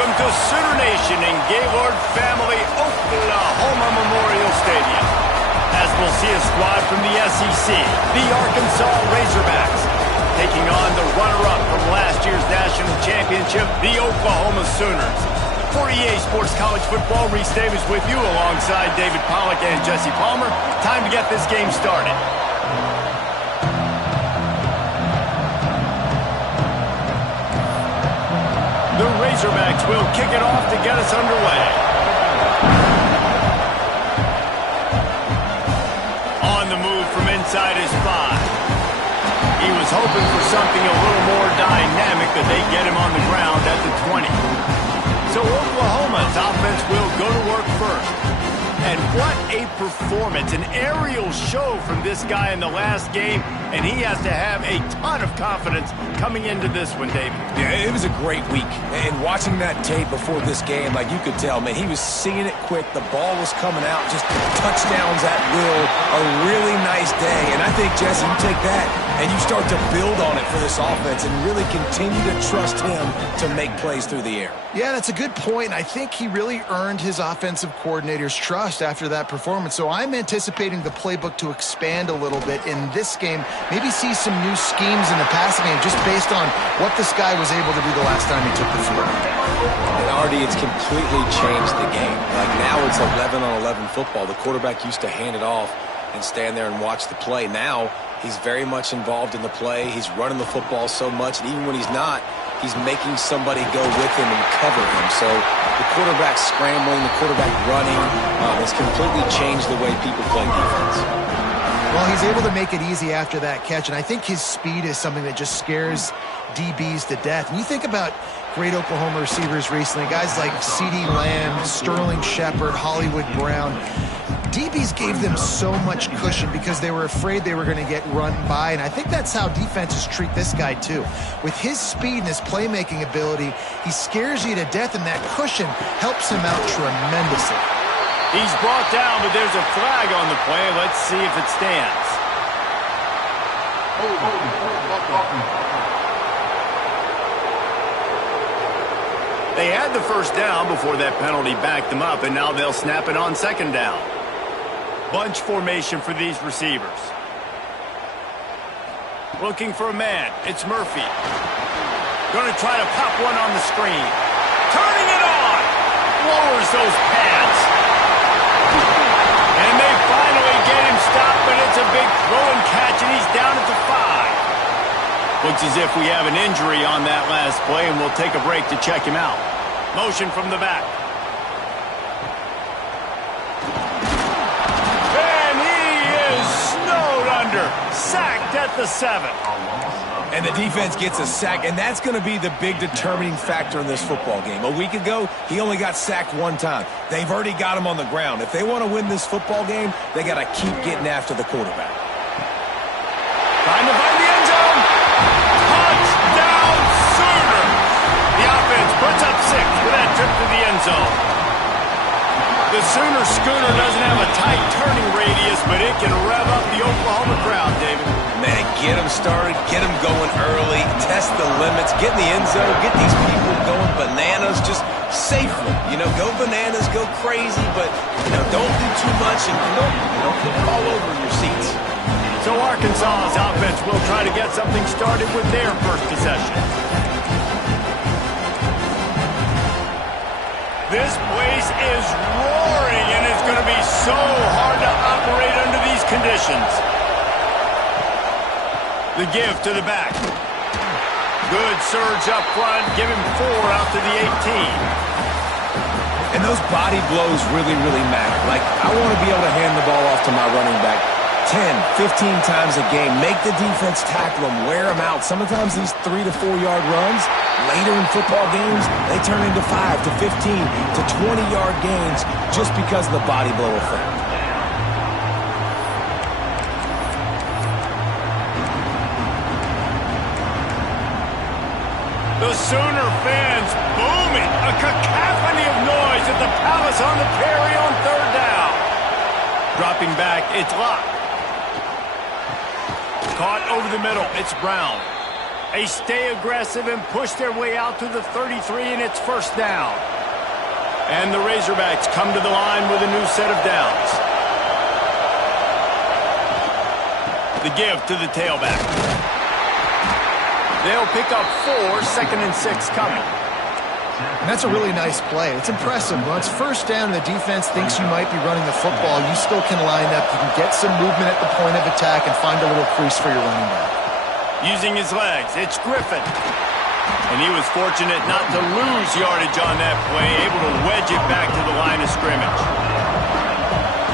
welcome to Sooner Nation in Gaylord Family Oklahoma Memorial Stadium. As we'll see a squad from the SEC, the Arkansas Razorbacks, taking on the runner-up from last year's national championship, the Oklahoma Sooners. For EA Sports College Football, Reese Davis with you alongside David Pollack and Jesse Palmer. Time to get this game started. The Razorbacks will kick it off to get us underway. On the move from inside his 5. He was hoping for something a little more dynamic, but they get him on the ground at the 20. So Oklahoma's offense will go to work first. And what a performance, an aerial show from this guy in the last game, and he has to have a ton of confidence coming into this one, David. Yeah, it was a great week. And watching that tape before this game, like you could tell, man, he was seeing it quick. The ball was coming out, just touchdowns at will. A really nice day. And I think, Jesse, you take that and you start to build on it for this offense and really continue to trust him to make plays through the air. Yeah, that's a good point. I think he really earned his offensive coordinator's trust after that performance. So I'm anticipating the playbook to expand a little bit in this game. Maybe see some new schemes in the passing game just based on what this guy was able to do the last time he took the field. And Artie, it's completely changed the game. Like now it's 11-on-11 football. The quarterback used to hand it off and stand there and watch the play. Now he's very much involved in the play. He's running the football so much, and even when he's not, he's making somebody go with him and cover him. So the quarterback scrambling, the quarterback running has completely changed the way people play defense. Well, he's able to make it easy after that catch, and I think his speed is something that just scares DBs to death. And you think about great Oklahoma receivers recently, guys like CeeDee Lamb, Sterling Shepard, Hollywood Brown. DBs gave them so much cushion because they were afraid they were going to get run by, and I think that's how defenses treat this guy too. With his speed and his playmaking ability, he scares you to death, and that cushion helps him out tremendously. He's brought down, but there's a flag on the play. Let's see if it stands. They had the first down before that penalty backed them up, and now they'll snap it on second down. Bunch formation for these receivers. Looking for a man. It's Murphy. Going to try to pop one on the screen. Turning it on. Lowers those pads. And they finally get him stopped, but it's a big throw and catch, and he's down at the 5. Looks as if we have an injury on that last play, and we'll take a break to check him out. Motion from the back. Sacked at the 7. And the defense gets a sack, and that's going to be the big determining factor in this football game. A week ago, he only got sacked one time. They've already got him on the ground. If they want to win this football game, they got to keep getting after the quarterback. Trying to find the end zone. Touchdown, Sooners! The offense puts up 6 for that trip to the end zone. The Sooner schooner doesn't have a tight turning radius, but it can rev up the Oklahoma crowd, David. Man, get them started, get them going early, test the limits, get in the end zone, get these people going bananas, just safely. You know, go bananas, go crazy, but, you know, don't do too much and don't fall over in your seats. So Arkansas's offense will try to get something started with their first possession. This place is roaring, and it's going to be so hard to operate under these conditions. The give to the back. Good surge up front. Give him 4 out to the 18. And those body blows really, really matter. Like, I want to be able to hand the ball off to my running back 10, 15 times a game. Make the defense tackle them, wear them out. Sometimes these 3 to 4 yard runs, later in football games, they turn into 5 to 15 to 20 yard gains just because of the body blow effect. The Sooner fans booming. A cacophony of noise at the Palace on the carry on third down. Dropping back, it's Locke. Caught over the middle, it's Brown. They stay aggressive and push their way out to the 33, and it's first down. And the Razorbacks come to the line with a new set of downs. The give to the tailback. They'll pick up 4, 2nd and 6 coming. And that's a really nice play. It's impressive. When it's first down and the defense thinks you might be running the football, you still can line up. You can get some movement at the point of attack and find a little crease for your running back. Using his legs, it's Griffin. And he was fortunate not to lose yardage on that play, able to wedge it back to the line of scrimmage.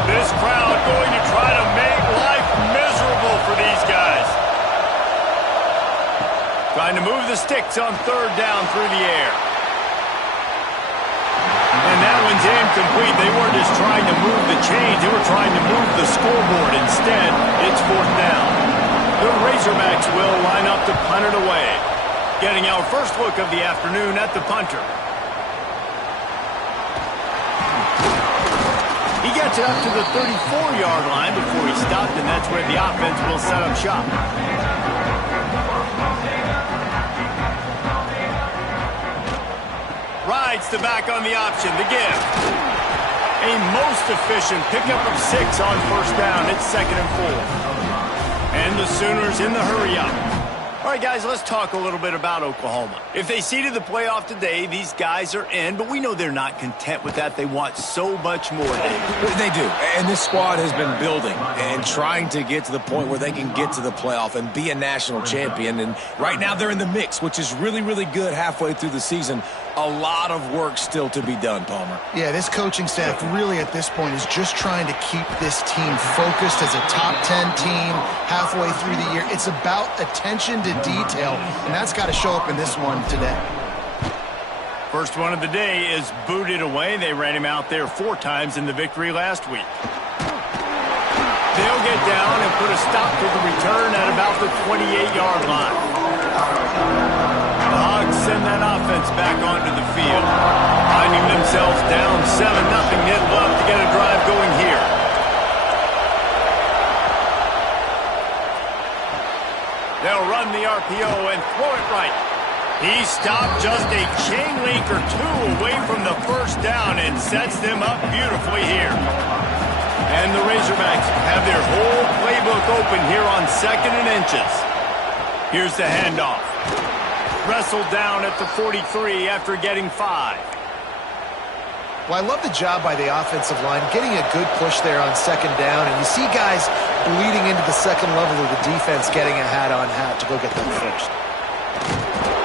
This crowd going to try to make life miserable for these guys. Trying to move the sticks on 3rd down through the air. And that one's incomplete. They weren't just trying to move the chains. They were trying to move the scoreboard. Instead, it's 4th down. The Razorbacks will line up to punt it away. Getting our first look of the afternoon at the punter. He gets it up to the 34-yard line before he stopped, and that's where the offense will set up shop. Rides the back on the option, the give. A most efficient pickup of 6 on 1st down. It's 2nd and 4. And the Sooners in the hurry-up. All right, guys, let's talk a little bit about Oklahoma. If they seeded the playoff today, these guys are in, but we know they're not content with that. They want so much more, David. They do, and this squad has been building and trying to get to the point where they can get to the playoff and be a national champion. And right now they're in the mix, which is really, really good halfway through the season. A lot of work still to be done, Palmer. Yeah, this coaching staff really at this point is just trying to keep this team focused as a top 10 team halfway through the year. It's about attention to detail, and that's got to show up in this one today. First one of the day is booted away. They ran him out there 4 times in the victory last week. They'll get down and put a stop to the return at about the 28-yard line. The Hogs send that offense back onto the field, finding themselves down 7-0. They'd love to get a drive going here. They'll run the RPO and throw it right. He stopped just a chain link or 2 away from the first down and sets them up beautifully here. And the Razorbacks have their whole playbook open here on 2nd and inches. Here's the handoff. Wrestled down at the 43 after getting 5. Well, I love the job by the offensive line, getting a good push there on 2nd down, and you see guys bleeding into the 2nd level of the defense getting a hat-on-hat to go get that first.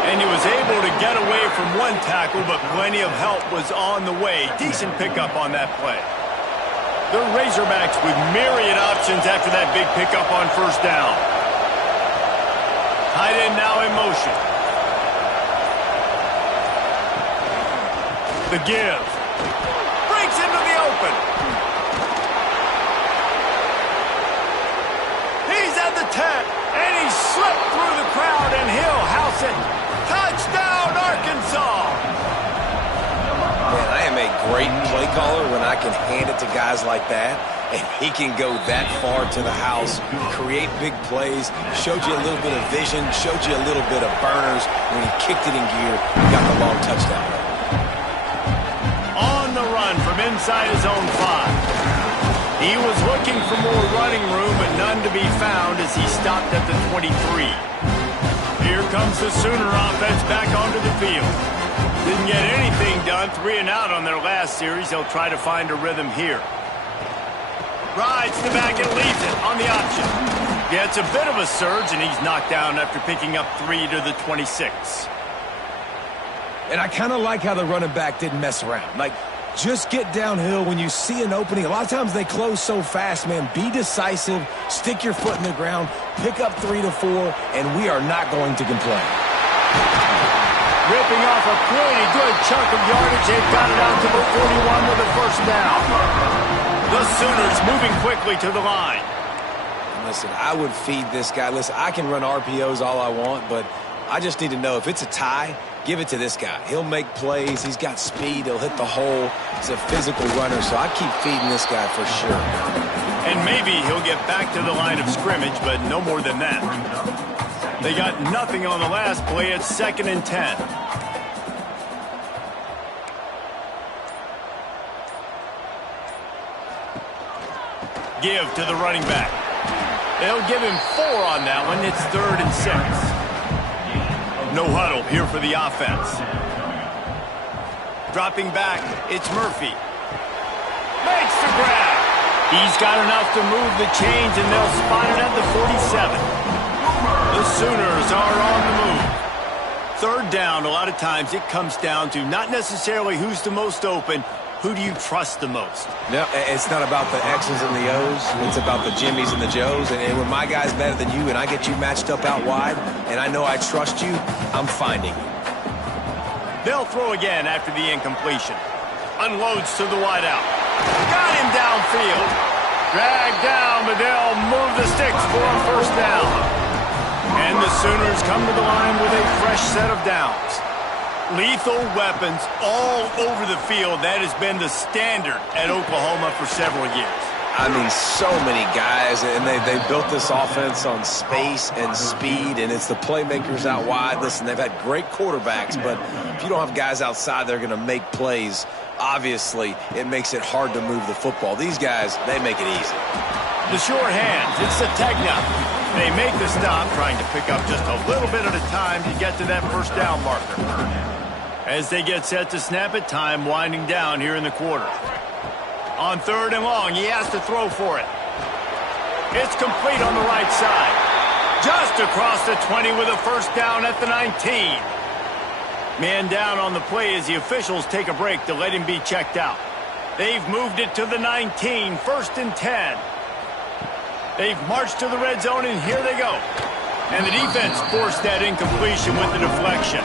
And he was able to get away from one tackle, but plenty of help was on the way. Decent pickup on that play. The Razorbacks with myriad options after that big pickup on 1st down. Tight end now in motion. The give. Breaks into the open. He's at the 10, and he slipped through the crowd, and he'll house it. Touchdown, Arkansas! Man, I am a great play caller when I can hand it to guys like that, and he can go that far to the house, create big plays, showed you a little bit of vision, showed you a little bit of burners. When he kicked it in gear, he got the long touchdown. On the run from inside his own 5. He was looking for more running room, but none to be found as he stopped at the 23. Here comes the Sooner offense back onto the field. Didn't get anything done, 3 and out on their last series. They'll try to find a rhythm here. Rides the back and leaves it on the option. Yeah, it's a bit of a surge, and he's knocked down after picking up 3 to the 26. And I kind of like how the running back didn't mess around. Like, just get downhill when you see an opening. A lot of times they close so fast, man. Be decisive, stick your foot in the ground, pick up 3 to 4, and we are not going to complain. Ripping off a pretty good chunk of yardage. They've got it out to the 41 with a first down. The Sooners moving quickly to the line. Listen, I would feed this guy. Listen, I can run RPOs all I want, but I just need to know if it's a tie, give it to this guy. He'll make plays. He's got speed. He'll hit the hole. He's a physical runner, so I keep feeding this guy for sure. And maybe he'll get back to the line of scrimmage, but no more than that. They got nothing on the last play. It's 2nd and 10. Give to the running back. They'll give him 4 on that one. It's 3rd and 6. No huddle here for the offense. Dropping back, it's Murphy. Makes the grab. He's got enough to move the chains, and they'll spot it at the 47. The Sooners are on the move. 3rd down, a lot of times it comes down to not necessarily who's the most open. Who do you trust the most? No, it's not about the X's and the O's. It's about the Jimmies and the Joes. And when my guy's better than you and I get you matched up out wide and I know I trust you, I'm finding you. They'll throw again after the incompletion. Unloads to the wideout. Got him downfield. Dragged down, but they'll move the sticks for a 1st down. And the Sooners come to the line with a fresh set of downs. Lethal weapons all over the field. That has been the standard at Oklahoma for several years. I mean, so many guys, and they built this offense on space and speed, and it's the playmakers out wide. Listen, they've had great quarterbacks, but if you don't have guys outside that are going to make plays, obviously it makes it hard to move the football. These guys, they make it easy. The sure hands, it's Sategna. They make the stop, trying to pick up just a little bit at a time to get to that 1st down marker. As they get set to snap it, time winding down here in the quarter. On 3rd and long, he has to throw for it. It's complete on the right side. Just across the 20 with a 1st down at the 19. Man down on the play as the officials take a break to let him be checked out. They've moved it to the 19, 1st and 10. They've marched to the red zone, and here they go. And the defense forced that incompletion with the deflection.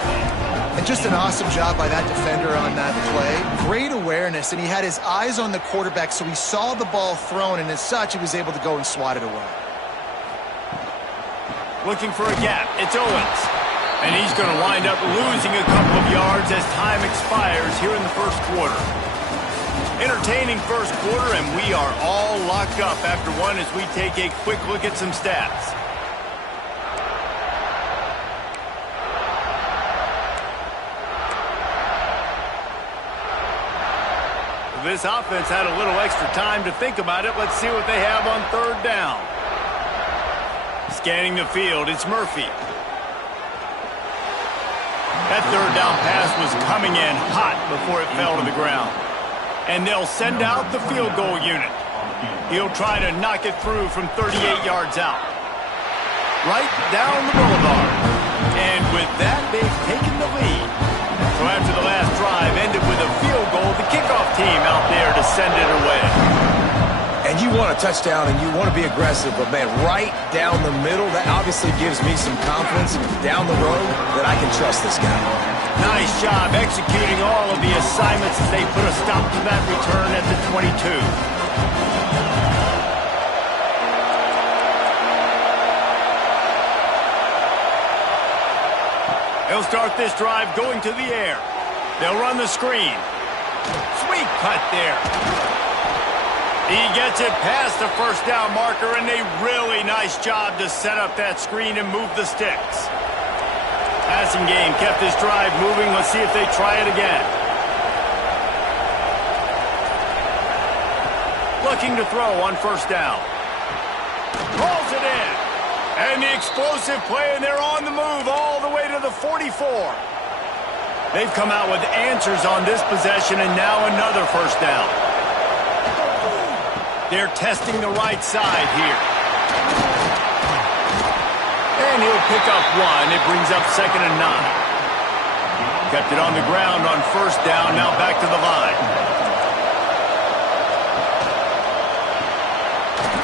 And just an awesome job by that defender on that play. Great awareness, and he had his eyes on the quarterback, so he saw the ball thrown, and as such, he was able to go and swat it away. Looking for a gap. It's Owens. And he's going to wind up losing a couple of yards as time expires here in the 1st quarter. Entertaining 1st quarter, and we are all locked up after one as we take a quick look at some stats. This offense had a little extra time to think about it. Let's see what they have on 3rd down. Scanning the field, it's Murphy. That 3rd down pass was coming in hot before it fell to the ground. And they'll send out the field goal unit. He'll try to knock it through from 38 yards out. Right down the boulevard. And with that, they've taken the lead. So after the last drive ended with a field goal, the kickoff team out there to send it away. And you want a touchdown and you want to be aggressive, but man, right down the middle, that obviously gives me some confidence down the road that I can trust this guy. Nice job executing all of the assignments as they put a stop to that return at the 22. They'll start this drive going to the air. They'll run the screen. Sweet cut there. He gets it past the 1st down marker, and a really nice job to set up that screen and move the sticks. Passing game kept this drive moving. Let's see if they try it again. Looking to throw on 1st down. Rolls it in. And the explosive play, and they're on the move all the way to the 44. They've come out with answers on this possession, and now another 1st down. They're testing the right side here. And he'll pick up 1. It brings up 2nd and 9. Kept it on the ground on 1st down, now back to the line.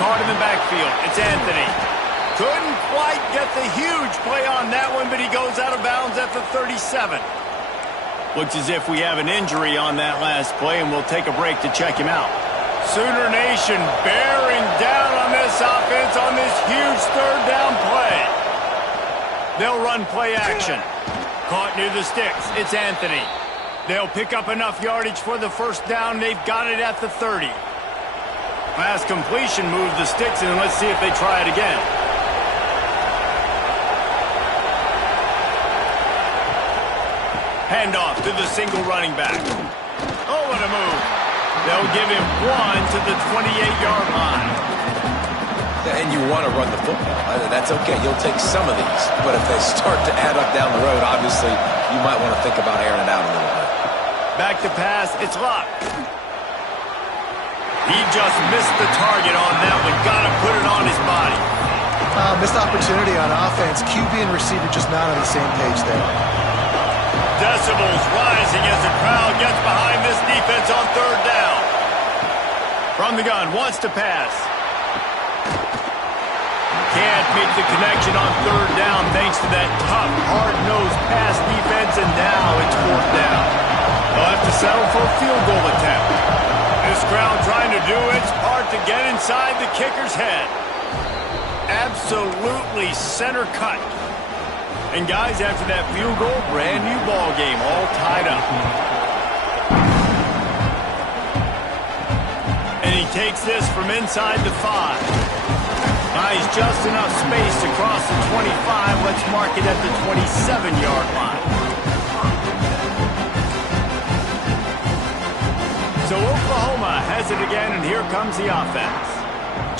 Caught in the backfield. It's Anthony. Couldn't quite get the huge play on that one, but he goes out of bounds at the 37. Looks as if we have an injury on that last play, and we'll take a break to check him out. Sooner Nation bearing down on this offense on this huge 3rd down play. They'll run play action. Caught near the sticks. It's Anthony. They'll pick up enough yardage for the 1st down. They've got it at the 30. Pass completion moves the sticks, and let's see if they try it again. Handoff to the single running back. Oh, what a move. They'll give him 1 to the 28-yard line. And you want to run the football. That's okay. You'll take some of these. But if they start to add up down the road, obviously, you might want to think about airing it out a little bit. Back to pass. It's Luck. He just missed the target on that one. Got to put it on his body. Missed opportunity on offense. QB and receiver just not on the same page there. Decibels rising as the crowd gets behind this defense on third down. From the gun, wants to pass. Can't make the connection on third down thanks to that tough, hard-nosed pass defense, and now it's fourth down. They'll have to settle for a field goal attempt. This crowd trying to do its part to get inside the kicker's head. Absolutely center cut. And guys, after that field goal, brand new ball game, all tied up. And he takes this from inside the 5. Nice, just enough space to cross the 25. Let's mark it at the 27-yard line. So Oklahoma has it again, and here comes the offense.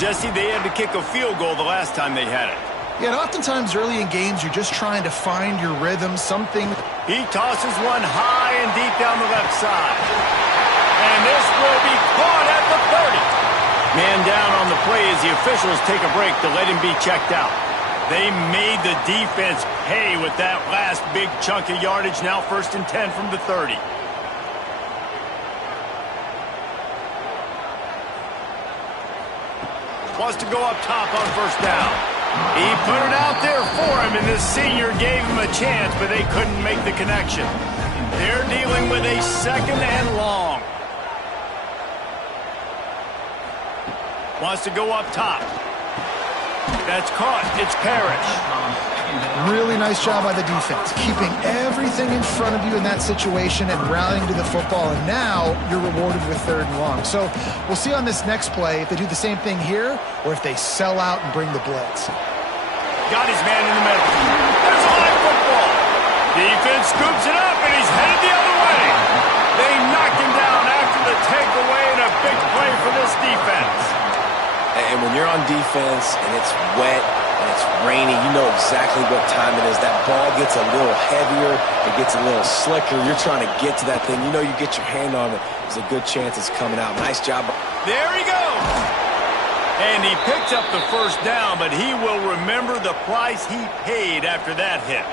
Jesse, they had to kick a field goal the last time they had it. Yeah, and oftentimes early in games, you're just trying to find your rhythm, something. He tosses one high and deep down the left side. And this will be caught at the 30. Man down on the play as the officials take a break to let him be checked out. They made the defense pay with that last big chunk of yardage. Now 1st and 10 from the 30. Wants to go up top on 1st down. He put it out there for him, and this senior gave him a chance, but they couldn't make the connection. They're dealing with a 2nd and long. Wants to go up top. That's caught. It's Parrish. Really nice job by the defense, keeping everything in front of you in that situation and rallying to the football, and now you're rewarded with 3rd and long. So we'll see on this next play if they do the same thing here or if they sell out and bring the blitz. Got his man in the middle. There's a high football. Defense scoops it up, and he's headed the other way. They knocked him down after the takeaway, and a big play for this defense. And when you're on defense and it's wet and it's rainy, you know exactly what time it is. That ball gets a little heavier. It gets a little slicker. You're trying to get to that thing. You know you get your hand on it. There's a good chance it's coming out. Nice job. There he goes. And he picked up the 1st down, but he will remember the price he paid after that hit.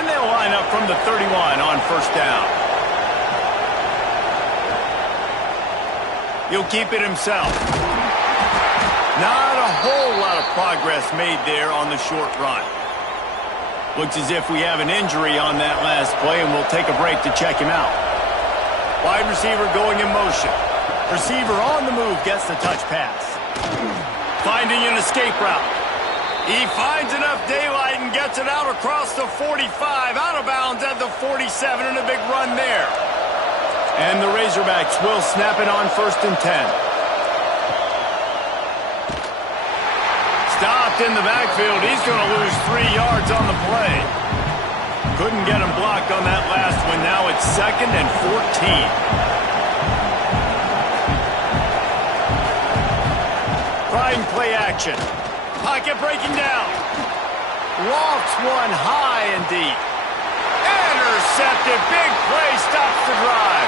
And they'll line up from the 31 on 1st down. He'll keep it himself. Not a whole lot of progress made there on the short run. Looks as if we have an injury on that last play, and we'll take a break to check him out. Wide receiver going in motion. Receiver on the move gets the touch pass. Finding an escape route. He finds enough daylight and gets it out across the 45, out of bounds at the 47, and a big run there. And the Razorbacks will snap it on 1st and 10. Stopped in the backfield. He's going to lose 3 yards on the play. Couldn't get him blocked on that last one. Now it's 2nd and 14. Trying play action. Pocket breaking down. Lofts one high and deep. Intercepted. Big play. Stops the drive.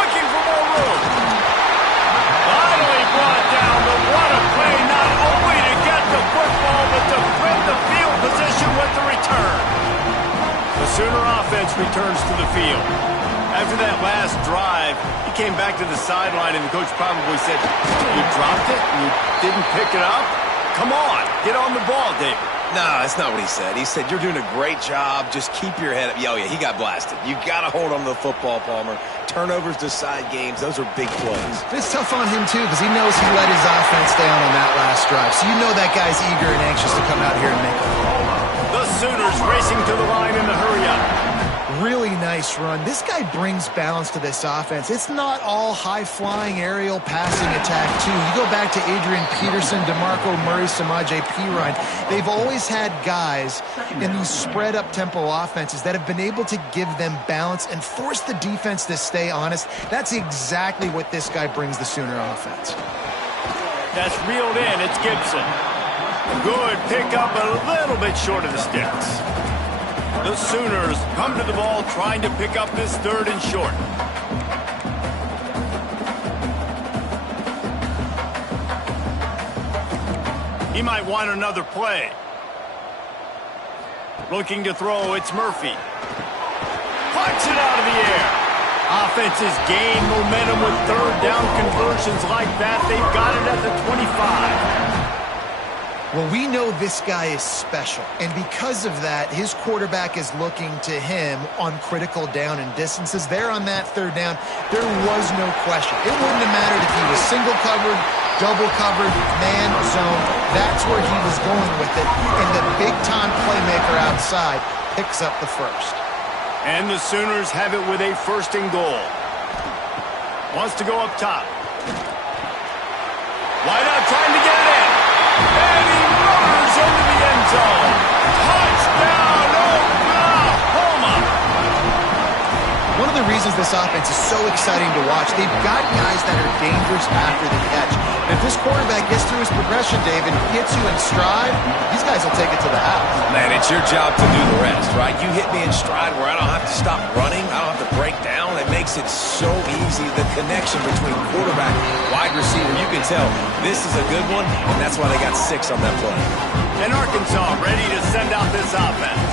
Looking for more room. Finally brought down, but what a play, not only to get the football, but to flip the field position with the return. The Sooner offense returns to the field. After that last drive, he came back to the sideline, and the coach probably said, "You dropped it? You didn't pick it up? Come on, get on the ball, David." No, that's not what he said. He said, "You're doing a great job. Just keep your head up." Oh, yeah, he got blasted. You got to hold on to the football, Palmer. Turnovers decide games. Those are big plays. It's tough on him, too, because he knows he let his offense down on that last drive. So you know that guy's eager and anxious to come out here and make a play. The Sooners racing to the line in the hurry-up. Really nice run. This guy brings balance to this offense. It's not all high-flying aerial passing attack, too. You go back to Adrian Peterson, DeMarco Murray, Samaje Perine. They've always had guys in these spread-up tempo offenses that have been able to give them balance and force the defense to stay honest. That's exactly what this guy brings the Sooner offense. That's reeled in. It's Gibson. Good pickup, a little bit short of the sticks. The Sooners come to the ball trying to pick up this 3rd and short. He might want another play. Looking to throw, it's Murphy. Punch it out of the air. Offenses gain momentum with 3rd down conversions like that. They've got it at the 25. Well, we know this guy is special, and because of that, his quarterback is looking to him on critical down and distances. There on that 3rd down, there was no question. It wouldn't have mattered if he was single covered, double covered, man, zone. That's where he was going with it, and the big-time playmaker outside picks up the first. And the Sooners have it with a 1st and goal. Wants to go up top. Wide out, trying to get it in. And he motors into the end zone. Touchdown, Oklahoma! One of the reasons this offense is so exciting to watch, they've got guys that are dangerous after the catch. And if this quarterback gets through his progression, David, hits you in stride, these guys will take it to the house. Man, it's your job to do the rest, right? You hit me in stride where I don't have to stop running. I don't have to break down. It makes it so easy. The connection between quarterback and wide receiver, you can tell this is a good one, and that's why they got 6 on that play. And Arkansas ready to send out this offense.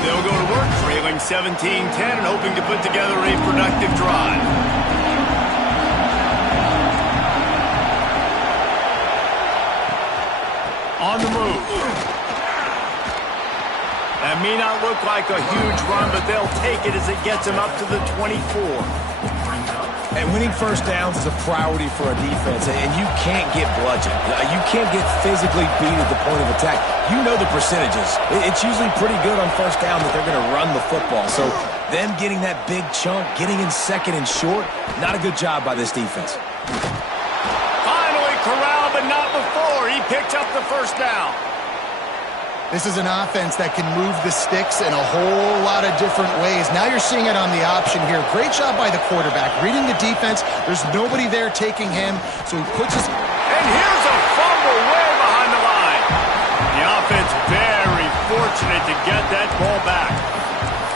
They'll go to work, trailing 17-10 and hoping to put together a productive drive. On the move. That may not look like a huge run, but they'll take it as it gets them up to the 24. And winning 1st downs is a priority for a defense, and you can't get bludgeoned. You can't get physically beat at the point of attack. You know the percentages. It's usually pretty good on 1st down that they're going to run the football. So them getting that big chunk, getting in 2nd and short, not a good job by this defense. Finally corralled, but not before. He picked up the 1st down. This is an offense that can move the sticks in a whole lot of different ways. Now you're seeing it on the option here. Great job by the quarterback. Reading the defense, there's nobody there taking him, so he puts his... And here's a fumble way behind the line. The offense very fortunate to get that ball back.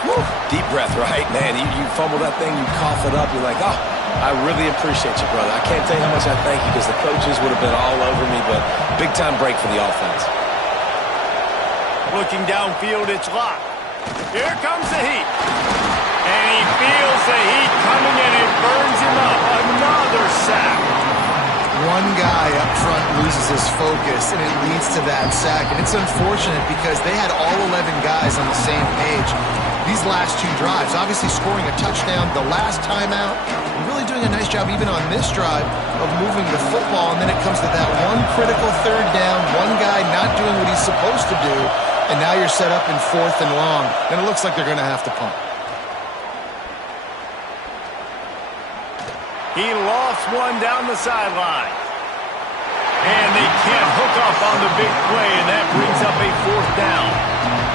Woo. Deep breath, right? Man, you fumble that thing, you cough it up, you're like, oh, I really appreciate you, brother. I can't tell you how much I thank you because the coaches would have been all over me, but big-time break for the offense. Looking downfield, it's locked. Here comes the heat. And he feels the heat coming and it burns him up. Another sack. One guy up front loses his focus, and it leads to that sack. And it's unfortunate because they had all 11 guys on the same page. These last 2 drives, obviously scoring a touchdown, the last timeout, and really doing a nice job even on this drive of moving the football. And then it comes to that one critical 3rd down, one guy not doing what he's supposed to do. And now you're set up in 4th and long, and it looks like they're going to have to punt. He lofts one down the sideline. And they can't hook up on the big play, and that brings up a 4th down.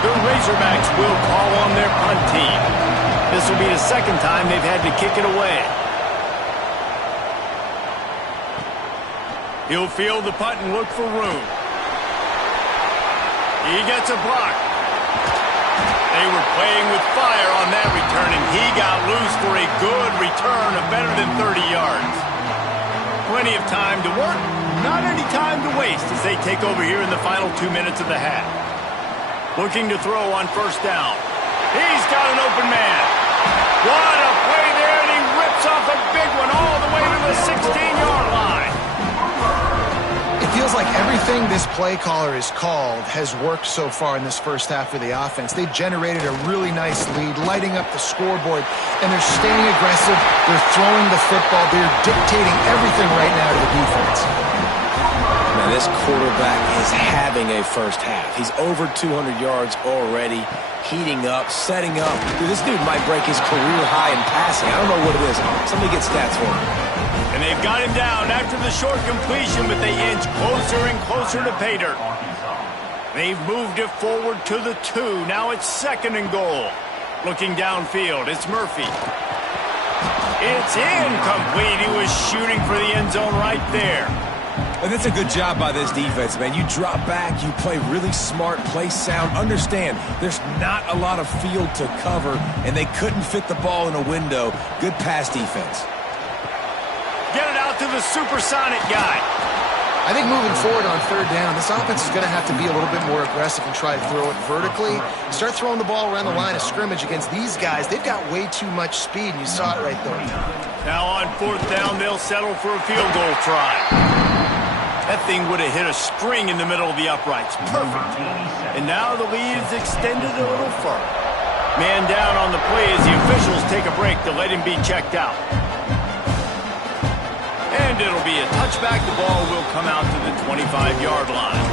The Razorbacks will call on their punt team. This will be the 2nd time they've had to kick it away. He'll field the punt and look for room. He gets a block. They were playing with fire on that return, and he got loose for a good return of better than 30 yards. Plenty of time to work, not any time to waste as they take over here in the final 2 minutes of the half. Looking to throw on 1st down. He's got an open man. What a play there, and he rips off a big one all the way to the 16-yard line. It feels like everything this play caller has called has worked so far in this 1st half of the offense. They've generated a really nice lead, lighting up the scoreboard, and they're staying aggressive. They're throwing the football. They're dictating everything right now to the defense. Man, this quarterback is having a first half. He's over 200 yards already, heating up, setting up. Dude, this dude might break his career high in passing. I don't know what it is. Somebody get stats for him. And they've got him down after the short completion, but they inch closer and closer to pay dirt. They've moved it forward to the 2. Now it's 2nd and goal. Looking downfield, it's Murphy. It's incomplete. He was shooting for the end zone right there. And that's a good job by this defense, man. You drop back, you play really smart, play sound. Understand, there's not a lot of field to cover, and they couldn't fit the ball in a window. Good pass defense. Get it out to the supersonic guy. I think moving forward on 3rd down, this offense is going to have to be a little bit more aggressive and try to throw it vertically. Start throwing the ball around the line of scrimmage against these guys. They've got way too much speed, and you saw it right there. Now on 4th down, they'll settle for a field goal try. That thing would have hit a string in the middle of the uprights. Perfect. And now the lead is extended a little further. Man down on the play as the officials take a break to let him be checked out. And it'll be a touchback. The ball will come out to the 25-yard line.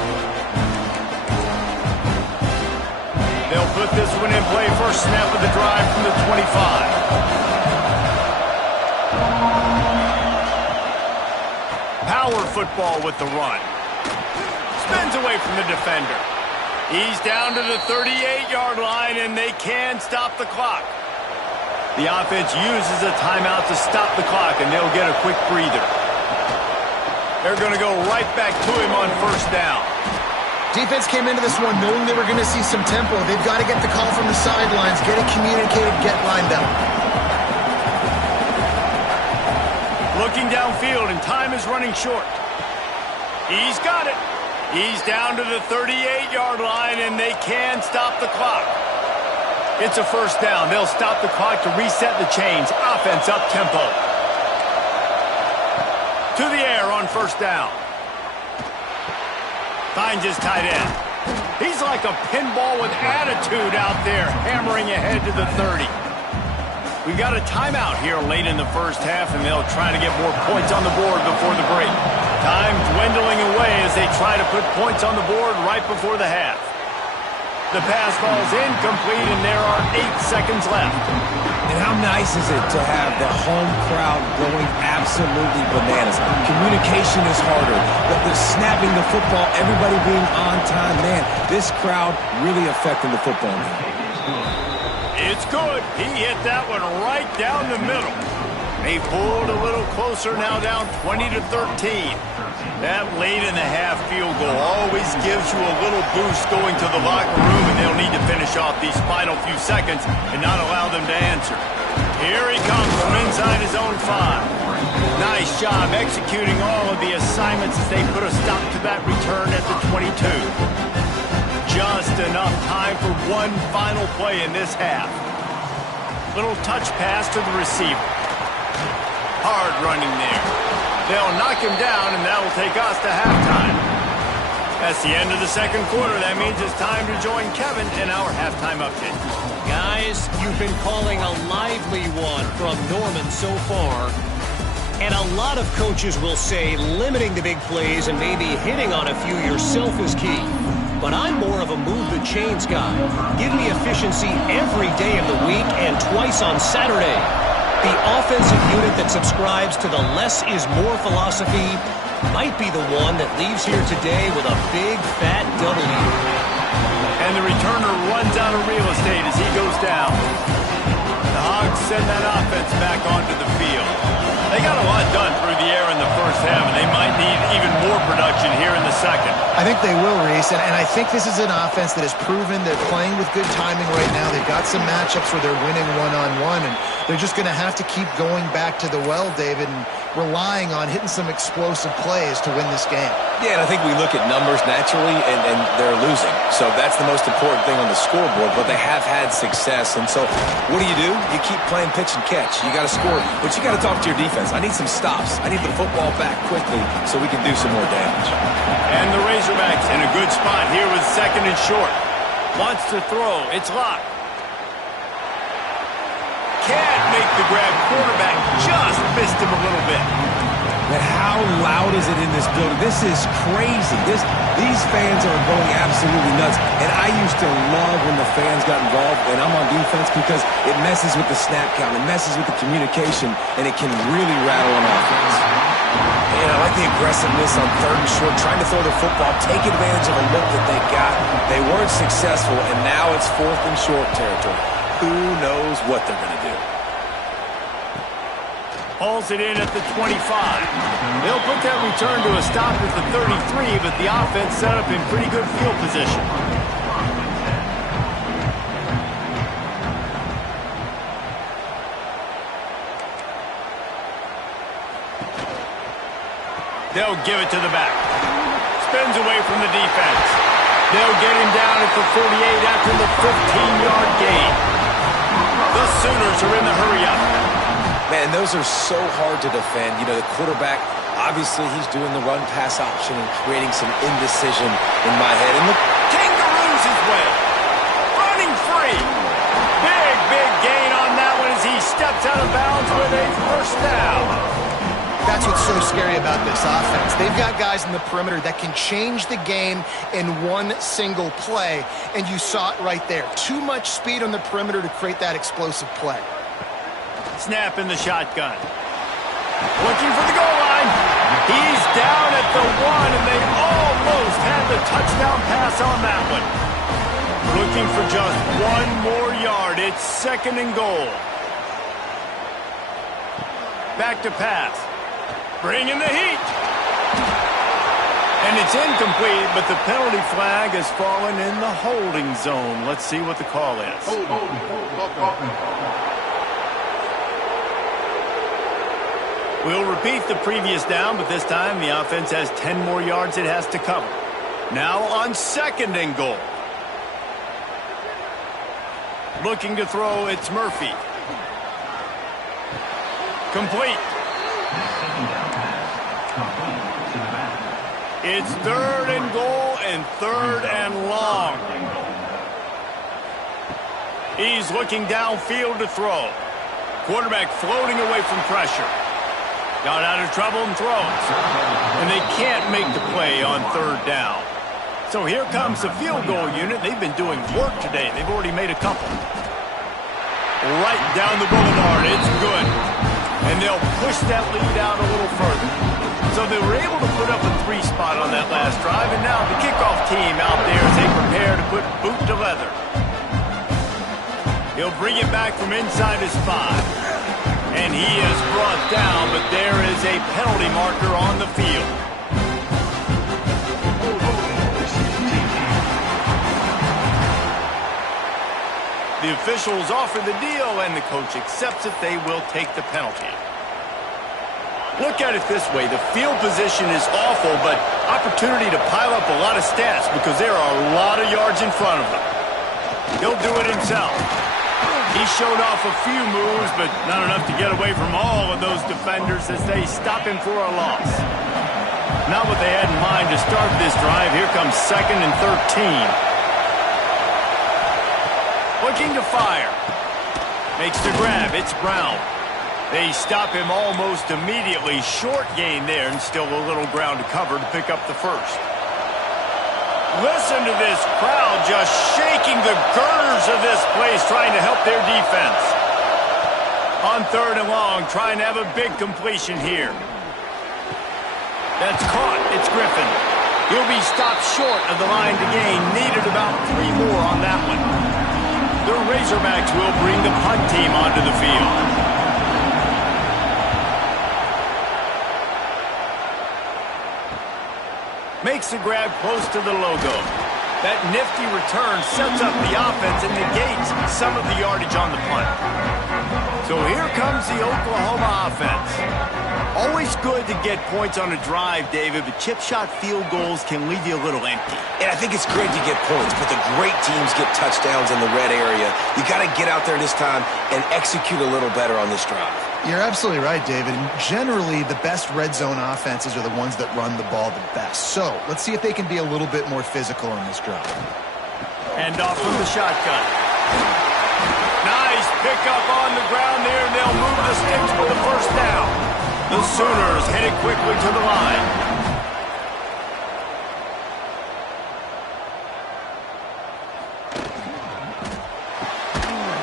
They'll put this one in play. First snap of the drive from the 25. Power football with the run. Spins away from the defender. He's down to the 38-yard line, and they can stop the clock. The offense uses a timeout to stop the clock, and they'll get a quick breather. They're going to go right back to him on 1st down. Defense came into this one knowing they were going to see some tempo. They've got to get the call from the sidelines, get it communicated, get lined up. Looking downfield, and time is running short. He's got it. He's down to the 38-yard line, and they can stop the clock. It's a 1st down. They'll stop the clock to reset the chains. Offense up tempo. To the air on 1st down. Finds his tight end. He's like a pinball with attitude out there, hammering ahead to the 30. We've got a timeout here late in the 1st half, and they'll try to get more points on the board before the break. Time dwindling away as they try to put points on the board right before the half. The pass falls incomplete, and there are 8 seconds left. And how nice is it to have the home crowd going absolutely bananas? Communication is harder. The snapping the football, everybody being on time. Man, this crowd really affecting the football game. It's good. He hit that one right down the middle. They pulled a little closer, now down 20-13. That late in the half field goal always gives you a little boost going to the locker room, and they'll need to finish off these final few seconds and not allow them to answer. Here he comes from inside his own 5. Nice job executing all of the assignments as they put a stop to that return at the 22. Just enough time for one final play in this half. Little touch pass to the receiver. Hard running there. They'll knock him down, and that will take us to halftime. That's the end of the 2nd quarter. That means it's time to join Kevin in our halftime update. Guys, you've been calling a lively one from Norman so far. And a lot of coaches will say limiting the big plays and maybe hitting on a few yourself is key. But I'm more of a move the chains guy. Give me efficiency every day of the week and twice on Saturday. The offensive unit that subscribes to the less is more philosophy might be the one that leaves here today with a big, fat W. And the returner runs out of real estate as he goes down. The Hogs send that offense back onto the field. They got a lot done through the air in the 1st half, and they might need even more production here in the 2nd. I think they will, Reese, and I think this is an offense that has proven they're playing with good timing right now. They've got some matchups where they're winning one-on-one, and they're just going to have to keep going back to the well, David, and relying on hitting some explosive plays to win this game. Yeah, and I think we look at numbers naturally, and they're losing. So that's the most important thing on the scoreboard, but they have had success. And so what do? You keep playing pitch and catch. You got to score, but you got to talk to your defense. I need some stops. I need the football back quickly so we can do some more damage. And the Razorbacks in a good spot here with 2nd and short. Wants to throw. It's locked. Can't make the grab. Quarterback just missed him a little bit. Man, how loud is it in this building? This is crazy. These fans are going absolutely nuts. And I used to love when the fans got involved, and I'm on defense, because it messes with the snap count. It messes with the communication, and it can really rattle an offense. And I like the aggressiveness on 3rd and short, trying to throw the football, take advantage of a look that they got. They weren't successful, and now it's 4th and short territory. Who knows what they're going to do? Hauls it in at the 25. They'll put that return to a stop at the 33, but the offense set up in pretty good field position. They'll give it to the back. Spins away from the defense. They'll get him down at the 48 after the 15-yard gain. The Sooners are in the hurry-up. Man, those are so hard to defend. You know, the quarterback, obviously he's doing the run-pass option and creating some indecision in my head. And look, Kangaroos his way. Running free. Big gain on that one as he steps out of bounds with a first down. That's what's so scary about this offense. They've got guys in the perimeter that can change the game in one single play, and you saw it right there. Too much speed on the perimeter to create that explosive play. Snap in the shotgun. Looking for the goal line. He's down at the 1, and they almost had the touchdown pass on that one. Looking for just 1 more yard. It's 2nd and goal. Back to pass. Bringing the heat. And it's incomplete, but the penalty flag has fallen in the holding zone. Let's see what the call is. We'll repeat the previous down, but this time the offense has 10 more yards it has to cover. Now on 2nd and goal. Looking to throw, it's Murphy. Complete. It's 3rd and goal and 3rd and long. He's looking downfield to throw. Quarterback floating away from pressure. Got out of trouble and throws. And they can't make the play on 3rd down. So here comes the field goal unit. They've been doing work today. They've already made a couple. Right down the boulevard. It's good. And they'll push that lead out a little further. So they were able to put up a 3 spot on that last drive. And now the kickoff team out there as they prepare to put boot to leather. He'll bring it back from inside his 5. And he is brought down, but there is a penalty marker on the field. The officials offer the deal, and the coach accepts it. They will take the penalty. Look at it this way. The field position is awful, but opportunity to pile up a lot of stats because there are a lot of yards in front of them. He'll do it himself. He showed off a few moves, but not enough to get away from all of those defenders as they stop him for a loss. Not what they had in mind to start this drive. Here comes 2nd and 13. Looking to fire. Makes the grab. It's Brown. They stop him almost immediately. Short gain there, and still a little ground to cover to pick up the first. Listen to this crowd just shaking the girders of this place, trying to help their defense. On 3rd and long, trying to have a big completion here. That's caught. It's Griffin. He'll be stopped short of the line to gain. Needed about 3 more on that one. The Razorbacks will bring the punt team onto the field. Makes the grab close to the logo. That nifty return sets up the offense and negates some of the yardage on the punt. So here comes the Oklahoma offense. Always good to get points on a drive, David, but chip shot field goals can leave you a little empty. And I think it's great to get points, but the great teams get touchdowns in the red area. You got to get out there this time and execute a little better on this drive. You're absolutely right, David. And generally, the best red zone offenses are the ones that run the ball the best. So let's see if they can be a little bit more physical on this drive. And off from the shotgun. Nice pickup on the ground there, and they'll move the sticks for the first down. The Sooners headed quickly to the line.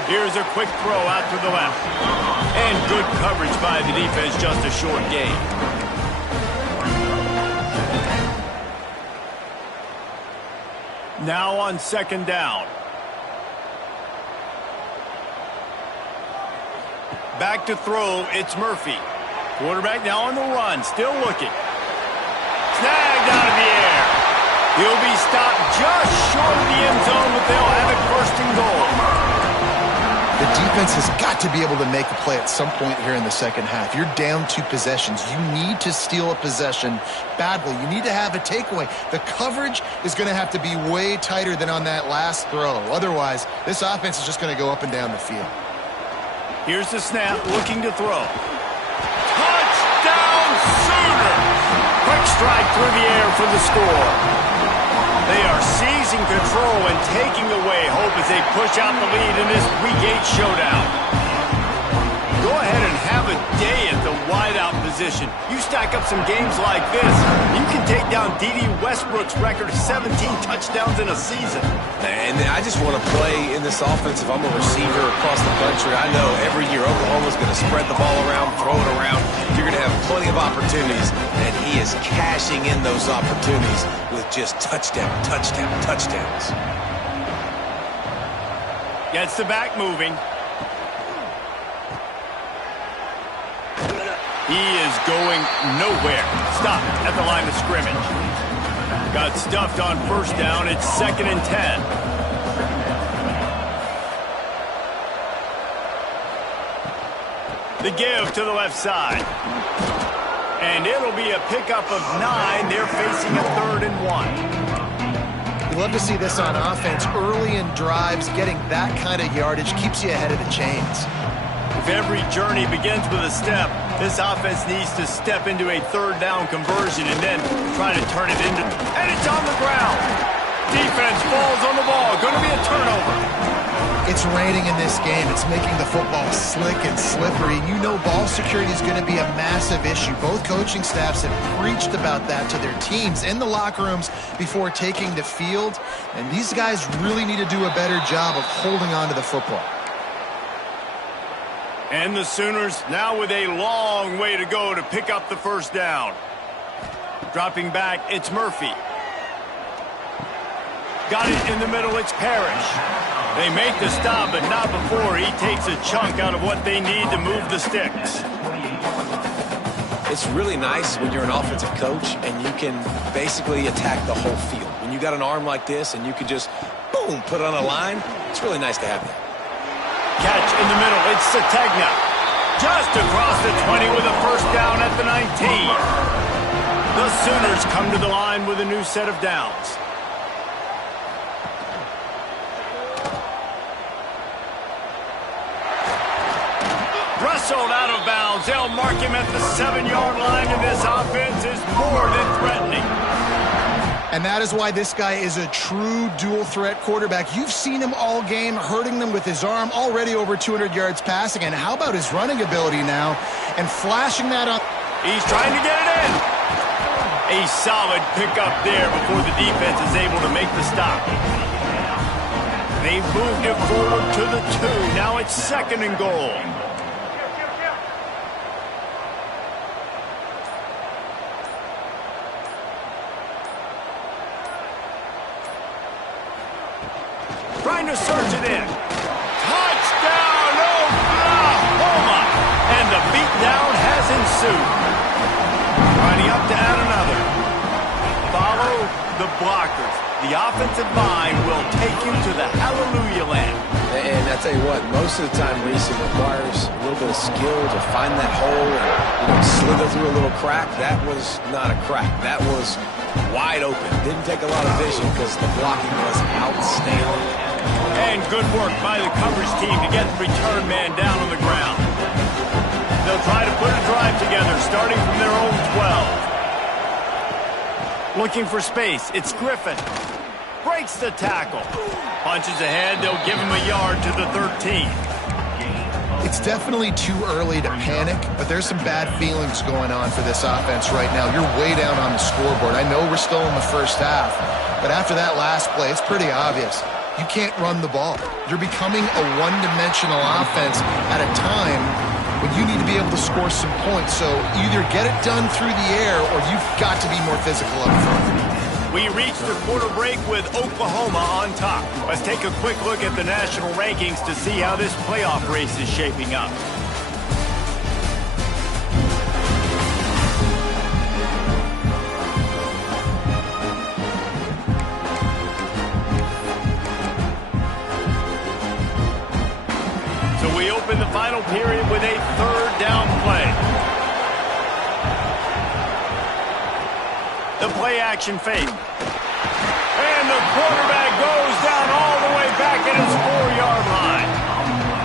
Here's a quick throw out to the left. And good coverage by the defense, just a short gain. Now on second down. Back to throw, it's Murphy. Quarterback now on the run, still looking. Snagged out of the air. He'll be stopped just short of the end zone, but they'll have it first and goal. The defense has got to be able to make a play at some point here in the second half. You're down 2 possessions. You need to steal a possession badly. You need to have a takeaway. The coverage is going to have to be way tighter than on that last throw. Otherwise, this offense is just going to go up and down the field. Here's the snap, looking to throw. Touchdown, Sooners! Quick strike through the air for the score. They are seizing control and taking away hope as they push out the lead in this Week 8 showdown. Go ahead and have a day at the wideout position. You stack up some games like this, you can take down D.D. Westbrook's record of 17 touchdowns in a season. And I just want to play in this offense. If I'm a receiver across the country, I know every year Oklahoma's going to spread the ball around, throw it around. You're going to have plenty of opportunities, and he is cashing in those opportunities with just touchdowns. Gets the back moving. He is going nowhere. Stop at the line of scrimmage. Got stuffed on first down. It's 2nd and 10. The give to the left side. And it'll be a pickup of 9. They're facing a 3rd and 1. You love to see this on offense. Early in drives, getting that kind of yardage keeps you ahead of the chains. If every journey begins with a step, this offense needs to step into a 3rd down conversion and then try to turn it into... And it's on the ground. Defense falls on the ball. Going to be a turnover. It's raining in this game. It's making the football slick and slippery. You know ball security is going to be a massive issue. Both coaching staffs have preached about that to their teams in the locker rooms before taking the field. And these guys really need to do a better job of holding on to the football. And the Sooners now with a long way to go to pick up the first down. Dropping back, it's Murphy. Got it in the middle, it's Parrish. They make the stop, but not before he takes a chunk out of what they need to move the sticks. It's really nice when you're an offensive coach and you can basically attack the whole field. When you got an arm like this and you can just, boom, put it on a line, it's really nice to have that. Catch in the middle, it's Sategna. Just across the 20 with a first down at the 19. The Sooners come to the line with a new set of downs. Wrestled out of bounds. They'll mark him at the 7-yard line, and this offense is more than threatening. And that is why this guy is a true dual-threat quarterback. You've seen him all game, hurting them with his arm, already over 200 yards passing. And how about his running ability now? And flashing that up. He's trying to get it in. A solid pickup there before the defense is able to make the stop. They've moved it forward to the 2. Now it's 2nd and goal. Trying to surge it in. Touchdown, Oklahoma! And the beatdown has ensued. Lining up to add another. Follow the blockers. The offensive line will take you to the hallelujah land. And I tell you what, most of the time, Reese, it requires a little bit of skill to find that hole and slither through a little crack. That was not a crack. That was wide open. Didn't take a lot of vision because the blocking was outstanding. And good work by the coverage team to get the return man down on the ground. They'll try to put a drive together, starting from their own 12. Looking for space, it's Griffin. Breaks the tackle. Punches ahead, they'll give him a yard to the 13. It's definitely too early to panic, but there's some bad feelings going on for this offense right now. You're way down on the scoreboard. I know we're still in the first half, but after that last play, it's pretty obvious. You can't run the ball. You're becoming a one-dimensional offense at a time when you need to be able to score some points. So either get it done through the air or you've got to be more physical up front. We reached the quarter break with Oklahoma on top. Let's take a quick look at the national rankings to see how this playoff race is shaping up. So we open the final period with a third down play. The play action fake. And the quarterback goes down all the way back at his 4-yard line.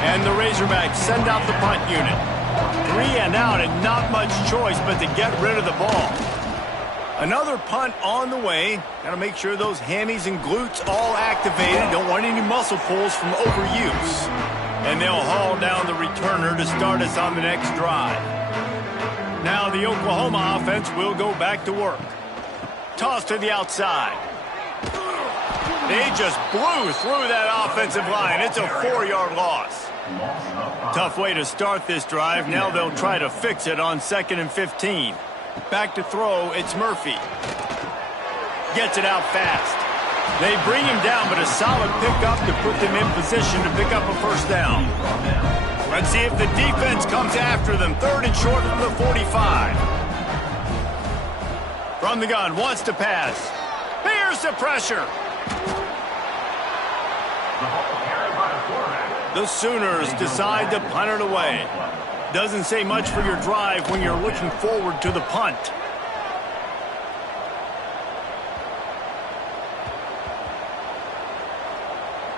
And the Razorbacks send out the punt unit. 3 and out and not much choice but to get rid of the ball. Another punt on the way. Got to make sure those hammies and glutes all activated. Don't want any muscle pulls from overuse. And they'll haul down the returner to start us on the next drive. Now the Oklahoma offense will go back to work. Toss to the outside. They just blew through that offensive line. It's a 4-yard loss. Tough way to start this drive. Now they'll try to fix it on 2nd and 15. Back to throw, it's Murphy. Gets it out fast. They bring him down, but a solid pickup to put them in position to pick up a first down. Let's see if the defense comes after them. 3rd and short from the 45. From the gun, wants to pass. Here's the pressure. The Sooners decide to punt it away. Doesn't say much for your drive when you're looking forward to the punt.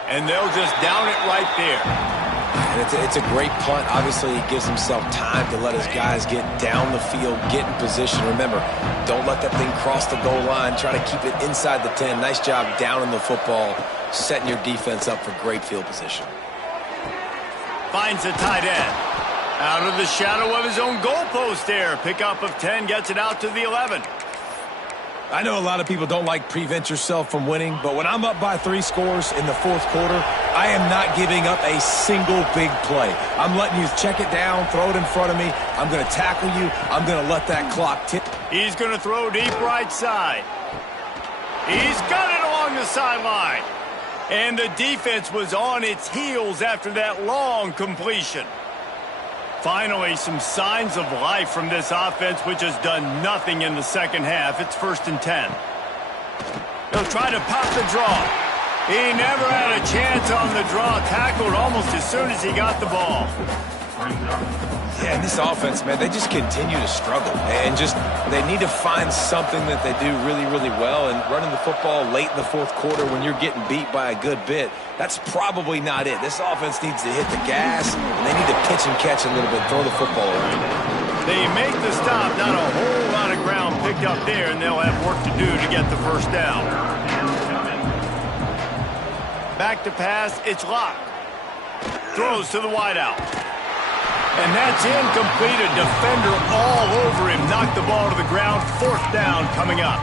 And they'll just down it right there. And it's a great punt. Obviously, he gives himself time to let his guys get down the field, get in position. Remember, don't let that thing cross the goal line. Try to keep it inside the 10. Nice job down in the football, setting your defense up for great field position. Finds the tight end. Out of the shadow of his own goalpost there. Pickup of 10 gets it out to the 11. I know a lot of people don't like prevent yourself from winning, but when I'm up by 3 scores in the 4th quarter, I am not giving up a single big play. I'm letting you check it down, throw it in front of me. I'm going to tackle you. I'm going to let that clock tick. He's going to throw deep right side. He's got it along the sideline. And the defense was on its heels after that long completion. Finally, some signs of life from this offense, which has done nothing in the second half. It's 1st and 10. He'll try to pop the draw. He never had a chance on the draw. Tackled almost as soon as he got the ball. Yeah, and this offense, man, they just continue to struggle. And they need to find something that they do really, really well. And running the football late in the 4th quarter when you're getting beat by a good bit, that's probably not it. This offense needs to hit the gas, and they need to pitch and catch a little bit, throw the football around. They make the stop, not a whole lot of ground picked up there, and they'll have work to do to get the first down. Back to pass, it's Locke. Throws to the wideout. And that's incomplete. A defender all over him. Knocked the ball to the ground. 4th down coming up.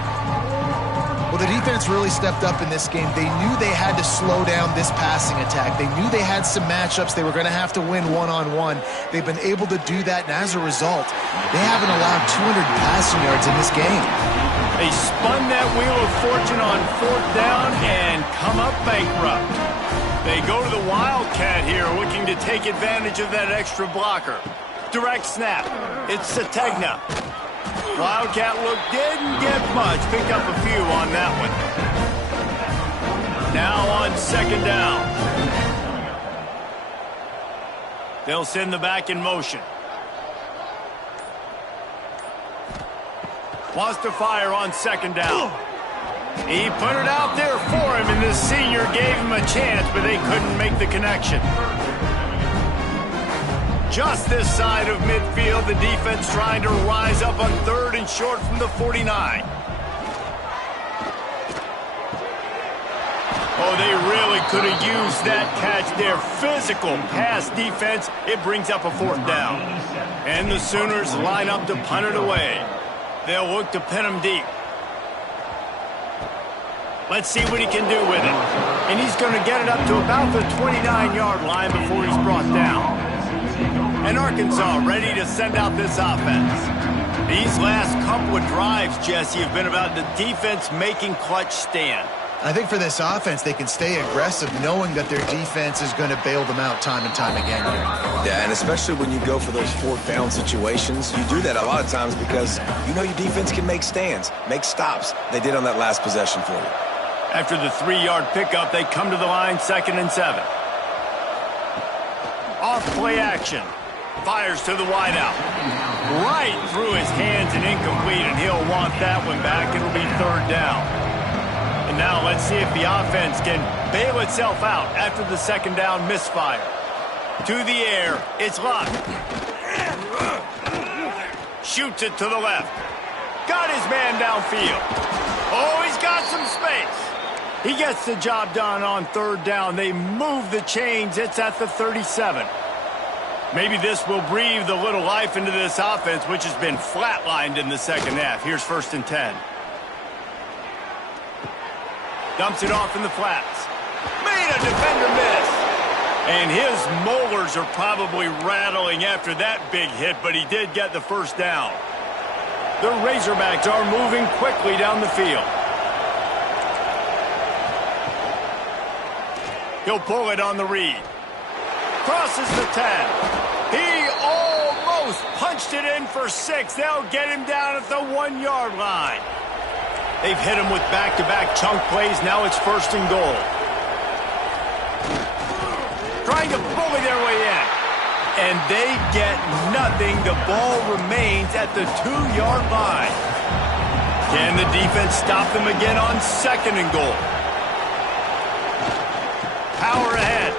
Well, the defense really stepped up in this game. They knew they had to slow down this passing attack. They knew they had some matchups they were going to have to win one-on-one. They've been able to do that, and as a result, they haven't allowed 200 passing yards in this game. They spun that wheel of fortune on 4th down and come up bankrupt. They go to the Wildcat here, looking to take advantage of that extra blocker. Direct snap. It's Sategna. Wildcat look didn't get much. Picked up a few on that one. Now on 2nd down. They'll send the back in motion. Wants to fire on 2nd down. He put it out there for him, and this senior gave him a chance, but they couldn't make the connection. Just this side of midfield, the defense trying to rise up on 3rd and short from the 49. Oh, they really could have used that catch there. Physical pass defense. It brings up a 4th down. And the Sooners line up to punt it away. They'll look to pin him deep. Let's see what he can do with it. And he's going to get it up to about the 29-yard line before he's brought down. And Arkansas ready to send out this offense. These last couple of drives, Jesse, have been about the defense making clutch stand. I think for this offense, they can stay aggressive knowing that their defense is going to bail them out time and time again here. Yeah, and especially when you go for those 4th down situations, you do that a lot of times because you know your defense can make stands, make stops. They did on that last possession for you. After the 3-yard pickup, they come to the line 2nd and 7. Off play action. Fires to the wideout. Right through his hands and incomplete, and he'll want that one back. It'll be 3rd down. And now let's see if the offense can bail itself out after the 2nd down misfire. To the air. It's locked. Shoots it to the left. Got his man downfield. Oh, he's got some space. He gets the job done on 3rd down. They move the chains. It's at the 37. Maybe this will breathe a little life into this offense, which has been flatlined in the 2nd half. Here's 1st and 10. Dumps it off in the flats. Made a defender miss. And his molars are probably rattling after that big hit, but he did get the 1st down. The Razorbacks are moving quickly down the field. He'll pull it on the read. Crosses the 10. He almost punched it in for 6. They'll get him down at the 1-yard line. They've hit him with back-to-back chunk plays. Now it's 1st and goal. Trying to bully their way in. And they get nothing. The ball remains at the 2-yard line. Can the defense stop them again on 2nd and goal? Power ahead.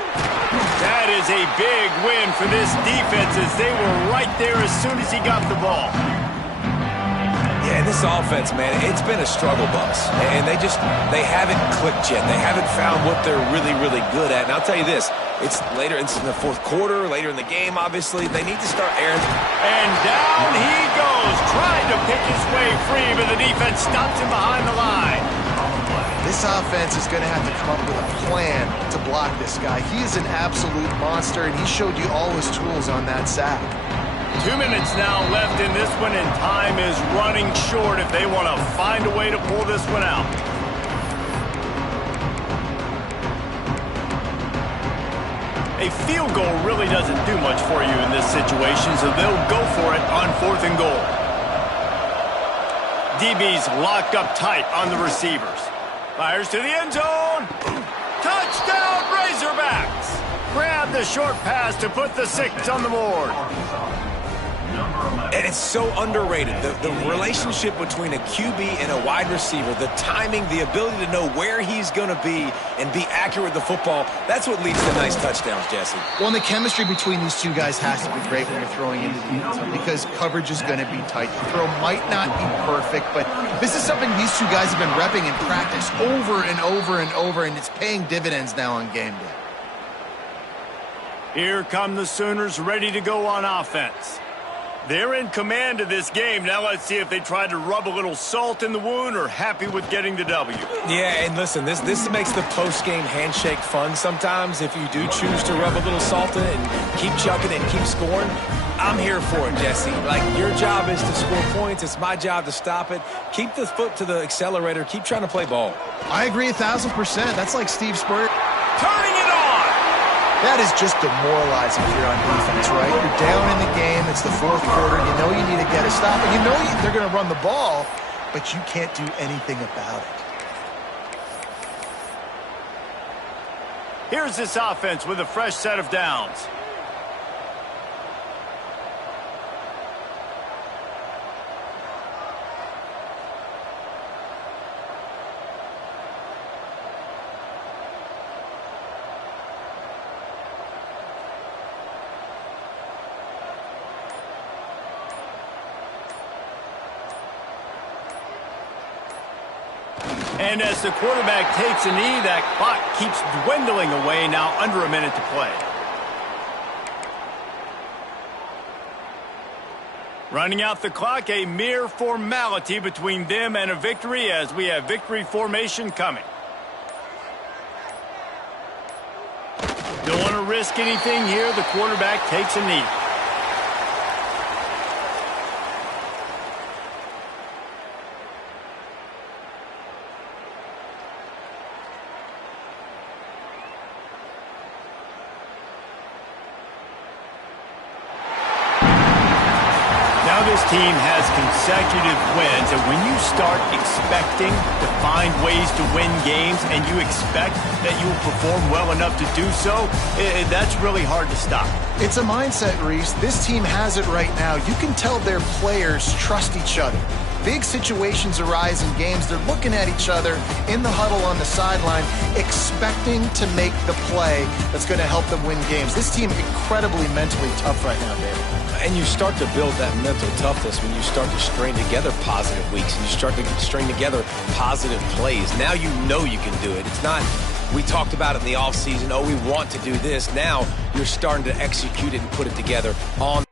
That is a big win for this defense as they were right there as soon as he got the ball. Yeah, this offense, man, it's been a struggle bus. And they haven't clicked yet. They haven't found what they're really, really good at. And I'll tell you this, it's in the 4th quarter, later in the game, obviously. They need to start airing. And down he goes, trying to pick his way free, but the defense stops him behind the line. This offense is going to have to come up with a plan to block this guy. He is an absolute monster, and he showed you all his tools on that sack. 2 minutes now left in this one, and time is running short if they want to find a way to pull this one out. A field goal really doesn't do much for you in this situation, so they'll go for it on 4th and goal. DB's locked up tight on the receivers. Fires to the end zone. Touchdown, Razorbacks. Grab the short pass to put the 6 on the board. And it's so underrated. The relationship between a QB and a wide receiver, the timing, the ability to know where he's going to be and be accurate with the football, that's what leads to nice touchdowns, Jesse. Well, and the chemistry between these two guys has to be great when you're throwing into the end zone because coverage is going to be tight. The throw might not be perfect, but this is something these two guys have been repping in practice over and over and over, and it's paying dividends now on game day. Here come the Sooners ready to go on offense. They're in command of this game. Now let's see if they try to rub a little salt in the wound or happy with getting the W. Yeah, and listen, this makes the post-game handshake fun sometimes. If you do choose to rub a little salt in it and keep chucking and keep scoring, I'm here for it, Jesse. Like, your job is to score points. It's my job to stop it. Keep the foot to the accelerator. Keep trying to play ball. I agree 1,000%. That's like Steve Spurrier. Turning it on! That is just demoralizing if you're on defense, right? You're down in the game. It's the 4th quarter. You know you need to get a stop. And you know they're going to run the ball, but you can't do anything about it. Here's this offense with a fresh set of downs. And as the quarterback takes a knee, that clock keeps dwindling away, now under a minute to play. Running out the clock, a mere formality between them and a victory as we have victory formation coming. Don't want to risk anything here. The quarterback takes a knee. This team has consecutive wins, and when you start expecting to find ways to win games and you expect that you will perform well enough to do so, that's really hard to stop. It's a mindset, Reese. This team has it right now. You can tell their players trust each other. Big situations arise in games. They're looking at each other in the huddle on the sideline, expecting to make the play that's going to help them win games. This team incredibly mentally tough right now, David. And you start to build that mental toughness when you start to string together positive weeks and you start to string together positive plays. Now you know you can do it. It's not, we talked about it in the offseason, oh, we want to do this. Now you're starting to execute it and put it together on